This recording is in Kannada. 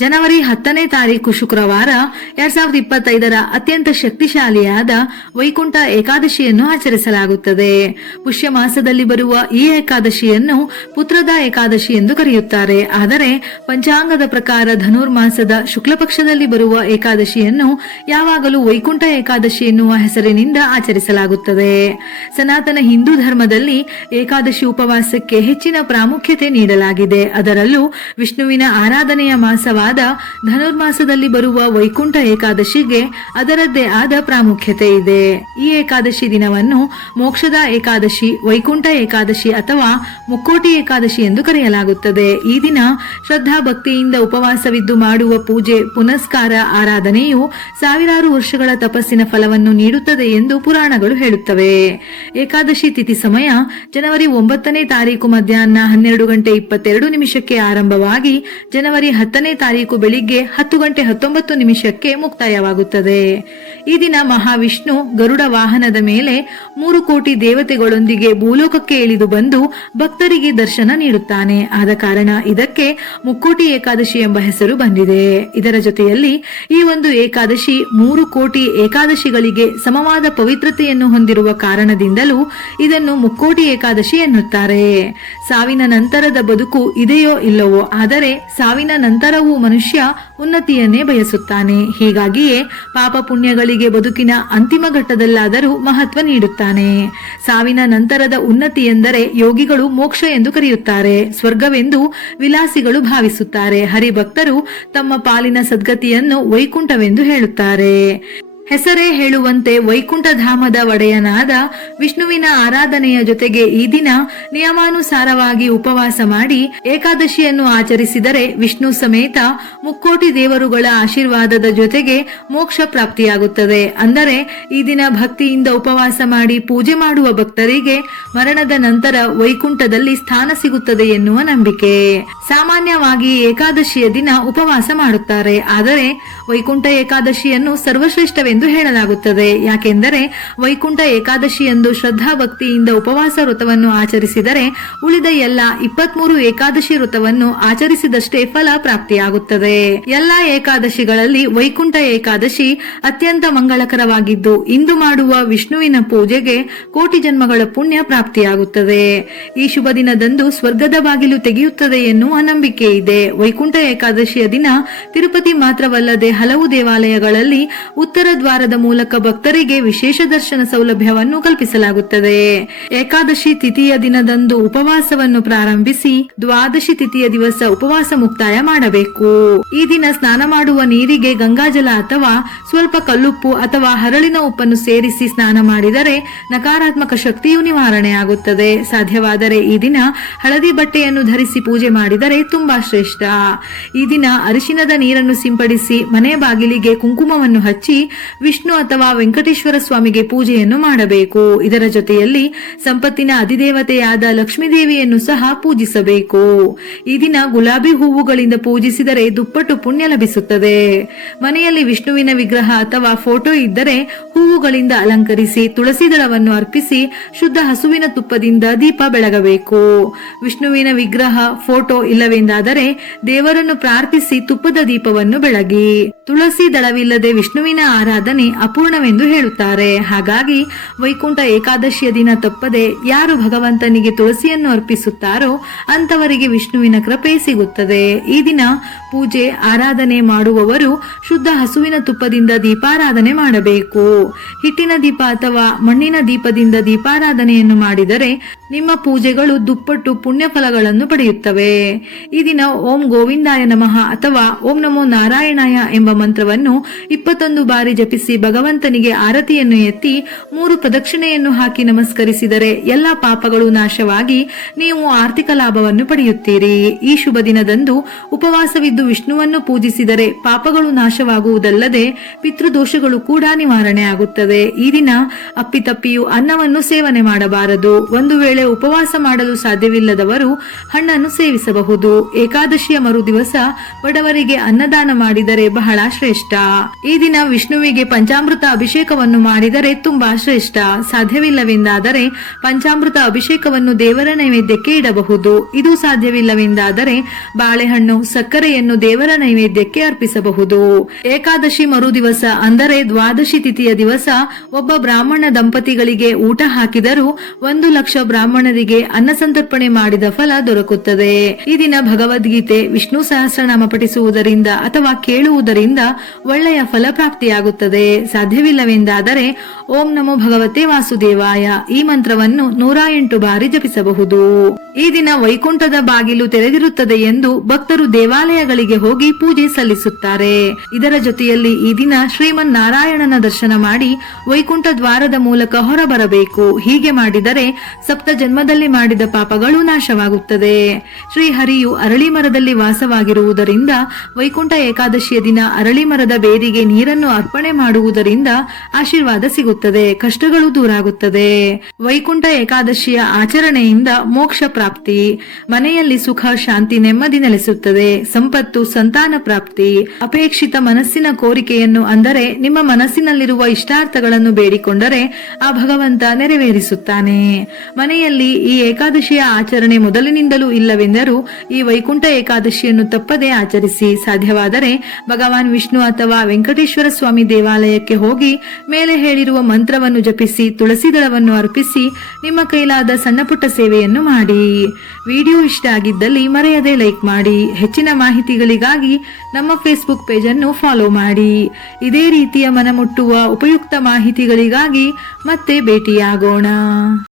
ಜನವರಿ 10ನೇ ತಾರೀಕು ಶುಕ್ರವಾರ 2025ರ ಅತ್ಯಂತ ಶಕ್ತಿಶಾಲಿಯಾದ ವೈಕುಂಠ ಏಕಾದಶಿಯನ್ನು ಆಚರಿಸಲಾಗುತ್ತದೆ. ಪುಷ್ಯ ಮಾಸದಲ್ಲಿ ಬರುವ ಈ ಏಕಾದಶಿಯನ್ನು ಪುತ್ರದ ಏಕಾದಶಿ ಎಂದು ಕರೆಯುತ್ತಾರೆ. ಆದರೆ ಪಂಚಾಂಗದ ಪ್ರಕಾರ ಧನುರ್ಮಾಸದ ಶುಕ್ಲ ಪಕ್ಷದಲ್ಲಿ ಬರುವ ಏಕಾದಶಿಯನ್ನು ಯಾವಾಗಲೂ ವೈಕುಂಠ ಏಕಾದಶಿ ಎನ್ನುವ ಹೆಸರಿನಿಂದ ಆಚರಿಸಲಾಗುತ್ತದೆ. ಸನಾತನ ಹಿಂದೂ ಧರ್ಮದಲ್ಲಿ ಏಕಾದಶಿ ಉಪವಾಸಕ್ಕೆ ಹೆಚ್ಚಿನ ಪ್ರಾಮುಖ್ಯತೆ ನೀಡಲಾಗಿದೆ. ಅದರಲ್ಲೂ ವಿಷ್ಣುವಿನ ಆರಾಧನೆಯ ಮಾಸವಾದ ಧನುರ್ಮಾಸದಲ್ಲಿ ಬರುವ ವೈಕುಂಠ ಏಕಾದಶಿಗೆ ಅದರದ್ದೇ ಆದ ಪ್ರಾಮುಖ್ಯತೆ ಇದೆ. ಈ ಏಕಾದಶಿ ದಿನವನ್ನು ಮೋಕ್ಷದ ಏಕಾದಶಿ, ವೈಕುಂಠ ಏಕಾದಶಿ ಅಥವಾ ಮುಕ್ಕೋಟಿ ಏಕಾದಶಿ ಎಂದು ಕರೆಯಲಾಗುತ್ತದೆ. ಈ ದಿನ ಶ್ರದ್ಧಾ ಭಕ್ತಿಯಿಂದ ಉಪವಾಸವಿದ್ದು ಮಾಡುವ ಪೂಜೆ, ಪುನಸ್ಕಾರ, ಆರಾಧನೆಯು ಸಾವಿರಾರು ವರ್ಷಗಳ ತಪಸ್ಸಿನ ಫಲವನ್ನು ನೀಡುತ್ತದೆ ಎಂದು ಪುರಾಣಗಳು ಹೇಳುತ್ತವೆ. ಏಕಾದಶಿ ತಿಥಿ ಸಮಯ ಜನವರಿ 9ನೇ ತಾರೀಕು ಮಧ್ಯಾಹ್ನ 12:22 ಆರಂಭವಾಗಿ ಜನವರಿ 10ನೇ ತಾರೀಕು ಬೆಳಿಗ್ಗೆ 10:19 ಮುಕ್ತಾಯವಾಗುತ್ತದೆ. ಈ ದಿನ ಮಹಾವಿಷ್ಣು ಗರುಡ ವಾಹನದ ಮೇಲೆ 3 ಕೋಟಿ ದೇವತೆಗಳೊಂದಿಗೆ ಭೂಲೋಕಕ್ಕೆ ಇಳಿದು ಬಂದು ಭಕ್ತರಿಗೆ ದರ್ಶನ ನೀಡುತ್ತಾನೆ. ಆದ ಕಾರಣ ಇದಕ್ಕೆ ಮುಕ್ಕೋಟಿ ಏಕಾದಶಿ ಎಂಬ ಹೆಸರು ಬಂದಿದೆ. ಇದರ ಜೊತೆಯಲ್ಲಿ ಈ ಒಂದು ಏಕಾದಶಿ 3 ಕೋಟಿ ಏಕಾದಶಿಗಳಿಗೆ ಸಮವಾದ ಪವಿತ್ರತೆಯನ್ನು ಹೊಂದಿರುವ ಕಾರಣದಿಂದಲೂ ಇದನ್ನು ಮುಕ್ಕೋಟಿ ಏಕಾದಶಿ ಎನ್ನುತ್ತಾರೆ. ಸಾವಿನ ನಂತರದ ಬದುಕು ಇದೆಯೋ ಇಲ್ಲವೋ, ಆದರೆ ಸಾವಿನ ನಂತರವೂ ಮನುಷ್ಯ ಉನ್ನತಿಯನ್ನೇ ಬಯಸುತ್ತಾನೆ. ಹೀಗಾಗಿಯೇ ಪಾಪ ಪುಣ್ಯಗಳಿಗೆ ಬದುಕಿನ ಅಂತಿಮ ಘಟ್ಟದಲ್ಲಾದರೂ ಮಹತ್ವ ನೀಡುತ್ತಾನೆ. ಸಾವಿನ ನಂತರದ ಉನ್ನತಿ ಎಂದರೆ ಯೋಗಿಗಳು ಮೋಕ್ಷ ಎಂದು ಕರೆಯುತ್ತಾರೆ, ಸ್ವರ್ಗವೆಂದು ವಿಲಾಸಿಗಳು ಭಾವಿಸುತ್ತಾರೆ. ಹರಿಭಕ್ತರು ತಮ್ಮ ಪಾಲಿನ ಸದ್ಗತಿಯನ್ನು ವೈಕುಂಠವೆಂದು ಹೇಳುತ್ತಾರೆ. ಹೆಸರೇ ಹೇಳುವಂತೆ ವೈಕುಂಠಧಾಮದ ಒಡೆಯನಾದ ವಿಷ್ಣುವಿನ ಆರಾಧನೆಯ ಜೊತೆಗೆ ಈ ದಿನ ನಿಯಮಾನುಸಾರವಾಗಿ ಉಪವಾಸ ಮಾಡಿ ಏಕಾದಶಿಯನ್ನು ಆಚರಿಸಿದರೆ ವಿಷ್ಣು ಸಮೇತ ಮುಕ್ಕೋಟಿ ದೇವರುಗಳ ಆಶೀರ್ವಾದದ ಜೊತೆಗೆ ಮೋಕ್ಷ ಪ್ರಾಪ್ತಿಯಾಗುತ್ತದೆ. ಅಂದರೆ ಈ ದಿನ ಭಕ್ತಿಯಿಂದ ಉಪವಾಸ ಮಾಡಿ ಪೂಜೆ ಮಾಡುವ ಭಕ್ತರಿಗೆ ಮರಣದ ನಂತರ ವೈಕುಂಠದಲ್ಲಿ ಸ್ಥಾನ ಸಿಗುತ್ತದೆ ಎನ್ನುವ ನಂಬಿಕೆ. ಸಾಮಾನ್ಯವಾಗಿ ಏಕಾದಶಿಯ ದಿನ ಉಪವಾಸ ಮಾಡುತ್ತಾರೆ, ಆದರೆ ವೈಕುಂಠ ಏಕಾದಶಿಯನ್ನು ಸರ್ವಶ್ರೇಷ್ಠವೆಂದು ಹೇಳಲಾಗುತ್ತದೆ. ಯಾಕೆಂದರೆ ವೈಕುಂಠ ಏಕಾದಶಿಯಂದು ಶ್ರದ್ಧಾ ಭಕ್ತಿಯಿಂದ ಉಪವಾಸ ವ್ರತವನ್ನು ಆಚರಿಸಿದರೆ ಉಳಿದ ಎಲ್ಲ 23 ಏಕಾದಶಿ ವ್ರತವನ್ನು ಆಚರಿಸಿದಷ್ಟೇ ಫಲ ಪ್ರಾಪ್ತಿಯಾಗುತ್ತದೆ. ಎಲ್ಲಾ ಏಕಾದಶಿಗಳಲ್ಲಿ ವೈಕುಂಠ ಏಕಾದಶಿ ಅತ್ಯಂತ ಮಂಗಳಕರವಾಗಿದ್ದು ಇಂದು ಮಾಡುವ ವಿಷ್ಣುವಿನ ಪೂಜೆಗೆ ಕೋಟಿ ಜನ್ಮಗಳ ಪುಣ್ಯ ಪ್ರಾಪ್ತಿಯಾಗುತ್ತದೆ. ಈ ಶುಭ ದಿನದಂದು ಸ್ವರ್ಗದ ಬಾಗಿಲು ತೆಗೆಯುತ್ತದೆ ಎನ್ನುವ ನಂಬಿಕೆ ಇದೆ. ವೈಕುಂಠ ಏಕಾದಶಿಯ ದಿನ ತಿರುಪತಿ ಮಾತ್ರವಲ್ಲದೆ ಹಲವು ದೇವಾಲಯಗಳಲ್ಲಿ ಉತ್ತರ ದ್ವಾರದ ಮೂಲಕ ಭಕ್ತರಿಗೆ ವಿಶೇಷ ದರ್ಶನ ಸೌಲಭ್ಯವನ್ನು ಕಲ್ಪಿಸಲಾಗುತ್ತದೆ. ಏಕಾದಶಿ ತಿಥಿಯ ದಿನದಂದು ಉಪವಾಸವನ್ನು ಪ್ರಾರಂಭಿಸಿ ದ್ವಾದಶಿ ತಿಥಿಯ ದಿವಸ ಉಪವಾಸ ಮುಕ್ತಾಯ ಮಾಡಬೇಕು. ಈ ದಿನ ಸ್ನಾನ ಮಾಡುವ ನೀರಿಗೆ ಗಂಗಾಜಲ ಅಥವಾ ಸ್ವಲ್ಪ ಕಲ್ಲುಪ್ಪು ಅಥವಾ ಹರಳಿನ ಉಪ್ಪನ್ನು ಸೇರಿಸಿ ಸ್ನಾನ ಮಾಡಿದರೆ ನಕಾರಾತ್ಮಕ ಶಕ್ತಿಯು ನಿವಾರಣೆಯಾಗುತ್ತದೆ. ಸಾಧ್ಯವಾದರೆ ಈ ದಿನ ಹಳದಿ ಬಟ್ಟೆಯನ್ನು ಧರಿಸಿ ಪೂಜೆ ಮಾಡಿದರೆ ತುಂಬಾ ಶ್ರೇಷ್ಠ. ಈ ದಿನ ಅರಿಶಿನದ ನೀರನ್ನು ಸಿಂಪಡಿಸಿ ಮನೆ ಬಾಗಿಲಿಗೆ ಕುಂಕುಮವನ್ನು ಹಚ್ಚಿ ವಿಷ್ಣು ಅಥವಾ ವೆಂಕಟೇಶ್ವರ ಸ್ವಾಮಿಗೆ ಪೂಜೆಯನ್ನು ಮಾಡಬೇಕು. ಇದರ ಜೊತೆಯಲ್ಲಿ ಸಂಪತ್ತಿನ ಅಧಿದೇವತೆಯಾದ ಲಕ್ಷ್ಮೀ ದೇವಿಯನ್ನು ಸಹ ಪೂಜಿಸಬೇಕು. ಈ ದಿನ ಗುಲಾಬಿ ಹೂವುಗಳಿಂದ ಪೂಜಿಸಿದರೆ ದುಪ್ಪಟ್ಟು ಪುಣ್ಯ ಲಭಿಸುತ್ತದೆ. ಮನೆಯಲ್ಲಿ ವಿಷ್ಣುವಿನ ವಿಗ್ರಹ ಅಥವಾ ಫೋಟೋ ಇದ್ದರೆ ಹೂವುಗಳಿಂದ ಅಲಂಕರಿಸಿ ತುಳಸಿ ದಳವನ್ನು ಅರ್ಪಿಸಿ ಶುದ್ಧ ಹಸುವಿನ ತುಪ್ಪದಿಂದ ದೀಪ ಬೆಳಗಬೇಕು. ವಿಷ್ಣುವಿನ ವಿಗ್ರಹ, ಫೋಟೋ ಇಲ್ಲವೆಂದಾದರೆ ದೇವರನ್ನು ಪ್ರಾರ್ಥಿಸಿ ತುಪ್ಪದ ದೀಪವನ್ನು ಬೆಳಗಿ. ತುಳಸಿ ದಳವಿಲ್ಲದೆ ವಿಷ್ಣುವಿನ ಆರಾಧನೆ ಅಪೂರ್ಣವೆಂದು ಹೇಳುತ್ತಾರೆ. ಹಾಗಾಗಿ ವೈಕುಂಠ ಏಕಾದಶಿಯ ದಿನ ತಪ್ಪದೆ ಯಾರು ಭಗವಂತನಿಗೆ ತುಳಸಿಯನ್ನು ಅರ್ಪಿಸುತ್ತಾರೋ ಅಂತವರಿಗೆ ವಿಷ್ಣುವಿನ ಕೃಪೆ ಸಿಗುತ್ತದೆ. ಈ ದಿನ ಪೂಜೆ, ಆರಾಧನೆ ಮಾಡುವವರು ಶುದ್ಧ ಹಸುವಿನ ತುಪ್ಪದಿಂದ ದೀಪಾರಾಧನೆ ಮಾಡಬೇಕು. ಹಿಟ್ಟಿನ ದೀಪ ಅಥವಾ ಮಣ್ಣಿನ ದೀಪದಿಂದ ದೀಪಾರಾಧನೆಯನ್ನು ಮಾಡಿದರೆ ನಿಮ್ಮ ಪೂಜೆಗಳು ದುಪ್ಪಟ್ಟು ಪುಣ್ಯ ಫಲಗಳನ್ನು ಪಡೆಯುತ್ತವೆ. ಈ ದಿನ ಓಂ ಗೋವಿಂದಾಯ ನಮಃ ಅಥವಾ ಓಂ ನಮೋ ನಾರಾಯಣಾಯ ಎಂಬ ಮಂತ್ರವನ್ನು 21 ಬಾರಿ ಜಪಿಸಿ ಭಗವಂತನಿಗೆ ಆರತಿಯನ್ನು ಎತ್ತಿ 3 ಪ್ರದಕ್ಷಿಣೆಯನ್ನು ಹಾಕಿ ನಮಸ್ಕರಿಸಿದರೆ ಎಲ್ಲಾ ಪಾಪಗಳು ನಾಶವಾಗಿ ನೀವು ಆರ್ಥಿಕ ಲಾಭವನ್ನು ಪಡೆಯುತ್ತೀರಿ. ಈ ಶುಭ ದಿನದಂದು ಉಪವಾಸವಿದ್ದು ವಿಷ್ಣುವನ್ನು ಪೂಜಿಸಿದರೆ ಪಾಪಗಳು ನಾಶವಾಗುವುದಲ್ಲದೆ ಪಿತೃದೋಷಗಳು ಕೂಡ ನಿವಾರಣೆ ಆಗುತ್ತದೆ. ಈ ದಿನ ಅಪ್ಪಿತಪ್ಪಿಯು ಅನ್ನವನ್ನು ಸೇವನೆ ಮಾಡಬಾರದು. ಒಂದು ವೇಳೆ ಉಪವಾಸ ಮಾಡಲು ಸಾಧ್ಯವಿಲ್ಲದವರು ಹಣ್ಣನ್ನು ಸೇವಿಸಬಹುದು. ಏಕಾದಶಿಯ ಮರು ದಿವಸ ಬಡವರಿಗೆ ಅನ್ನದಾನ ಮಾಡಿದರೆ ಬಹಳ ಶ್ರೇಷ್ಠ. ಈ ದಿನ ವಿಷ್ಣುವಿಗೆ ಪಂಚಾಮೃತ ಅಭಿಷೇಕವನ್ನು ಮಾಡಿದರೆ ತುಂಬಾ ಶ್ರೇಷ್ಠ. ಸಾಧ್ಯವಿಲ್ಲವೆಂದಾದರೆ ಪಂಚಾಮೃತ ಅಭಿಷೇಕವನ್ನು ದೇವರ ನೈವೇದ್ಯಕ್ಕೆ ಇಡಬಹುದು. ಇದು ಸಾಧ್ಯವಿಲ್ಲವೆಂದಾದರೆ ಬಾಳೆಹಣ್ಣು, ಸಕ್ಕರೆಯನ್ನು ಏಕಾದಶಿಯನ್ನು ದೇವರ ನೈವೇದ್ಯಕ್ಕೆ ಅರ್ಪಿಸಬಹುದು. ಏಕಾದಶಿ ಮರುದಿವಸ ಅಂದರೆ ದ್ವಾದಶಿ ತಿಥಿಯ ದಿವಸ ಒಬ್ಬ ಬ್ರಾಹ್ಮಣ ದಂಪತಿಗಳಿಗೆ ಊಟ ಹಾಕಿದರೂ 1,00,000 ಬ್ರಾಹ್ಮಣರಿಗೆ ಅನ್ನ ಸಂತರ್ಪಣೆ ಮಾಡಿದ ಫಲ ದೊರಕುತ್ತದೆ. ಈ ದಿನ ಭಗವದ್ಗೀತೆ, ವಿಷ್ಣು ಸಹಸ್ರನಾಮ ಪಠಿಸುವುದರಿಂದ ಅಥವಾ ಕೇಳುವುದರಿಂದ ಒಳ್ಳೆಯ ಫಲ ಪ್ರಾಪ್ತಿಯಾಗುತ್ತದೆ. ಸಾಧ್ಯವಿಲ್ಲವೆಂದಾದರೆ ಓಂ ನಮೋ ಭಗವತೆ ವಾಸುದೇವಾಯ ಈ ಮಂತ್ರವನ್ನು 108 ಬಾರಿ ಜಪಿಸಬಹುದು. ಈ ದಿನ ವೈಕುಂಠದ ಬಾಗಿಲು ತೆರೆದಿರುತ್ತದೆ ಎಂದು ಭಕ್ತರು ದೇವಾಲಯಗಳಿಗೆ ಹೋಗಿ ಪೂಜೆ ಸಲ್ಲಿಸುತ್ತಾರೆ. ಇದರ ಜೊತೆಯಲ್ಲಿ ಈ ದಿನ ಶ್ರೀಮನ್ ನಾರಾಯಣನ ದರ್ಶನ ಮಾಡಿ ವೈಕುಂಠ ದ್ವಾರದ ಮೂಲಕ ಹೊರಬರಬೇಕು. ಹೀಗೆ ಮಾಡಿದರೆ ಸಪ್ತ ಜನ್ಮದಲ್ಲಿ ಮಾಡಿದ ಪಾಪಗಳು ನಾಶವಾಗುತ್ತದೆ. ಶ್ರೀಹರಿಯು ಅರಳಿ ಮರದಲ್ಲಿ ವಾಸವಾಗಿರುವುದರಿಂದ ವೈಕುಂಠ ಏಕಾದಶಿಯ ದಿನ ಅರಳಿ ಮರದ ಬೇರಿಗೆ ನೀರನ್ನು ಅರ್ಪಣೆ ಮಾಡುವುದರಿಂದ ಆಶೀರ್ವಾದ ಸಿಗುತ್ತದೆ, ಕಷ್ಟಗಳು ದೂರಾಗುತ್ತದೆ. ವೈಕುಂಠ ಏಕಾದಶಿಯ ಆಚರಣೆಯಿಂದ ಮೋಕ್ಷ ಪ್ರಾಪ್ತಿ, ಮನೆಯಲ್ಲಿ ಸುಖ, ಶಾಂತಿ, ನೆಮ್ಮದಿ ನೆಲೆಸುತ್ತದೆ. ಸಂಪತ್ತು, ಸಂತಾನ ಪ್ರಾಪ್ತಿ, ಅಪೇಕ್ಷಿತ ಮನಸ್ಸಿನ ಕೋರಿಕೆಯನ್ನು ಅಂದರೆ ನಿಮ್ಮ ಮನಸ್ಸಿನಲ್ಲಿರುವ ಇಷ್ಟಾರ್ಥಗಳನ್ನು ಬೇಡಿಕೊಂಡರೆ ಆ ಭಗವಂತ ನೆರವೇರಿಸುತ್ತಾನೆ. ಮನೆಯಲ್ಲಿ ಈ ಏಕಾದಶಿಯ ಆಚರಣೆ ಮೊದಲಿನಿಂದಲೂ ಇಲ್ಲವೆಂದರೂ ಈ ವೈಕುಂಠ ಏಕಾದಶಿಯನ್ನು ತಪ್ಪದೇ ಆಚರಿಸಿ. ಸಾಧ್ಯವಾದರೆ ಭಗವಾನ್ ವಿಷ್ಣು ಅಥವಾ ವೆಂಕಟೇಶ್ವರ ಸ್ವಾಮಿ ದೇವಾಲಯಕ್ಕೆ ಹೋಗಿ ಮೇಲೆ ಹೇಳಿರುವ ಮಂತ್ರವನ್ನು ಜಪಿಸಿ ತುಳಸಿ ದಳವನ್ನು ಅರ್ಪಿಸಿ ನಿಮ್ಮ ಕೈಲಾದ ಸಣ್ಣ ಪುಟ್ಟ ಸೇವೆಯನ್ನು ಮಾಡಿ. ವಿಡಿಯೋ ಇಷ್ಟ ಆಗಿದ್ದಲ್ಲಿ ಮರೆಯದೆ ಲೈಕ್ ಮಾಡಿ. ಹೆಚ್ಚಿನ ಮಾಹಿತಿಗಳಿಗಾಗಿ ನಮ್ಮ ಫೇಸ್ಬುಕ್ ಪೇಜ್ ಅನ್ನು ಫಾಲೋ ಮಾಡಿ. ಇದೇ ರೀತಿಯ ಮನಮುಟ್ಟುವ ಉಪಯುಕ್ತ ಮಾಹಿತಿಗಳಿಗಾಗಿ ಮತ್ತೆ ಭೇಟಿಯಾಗೋಣ.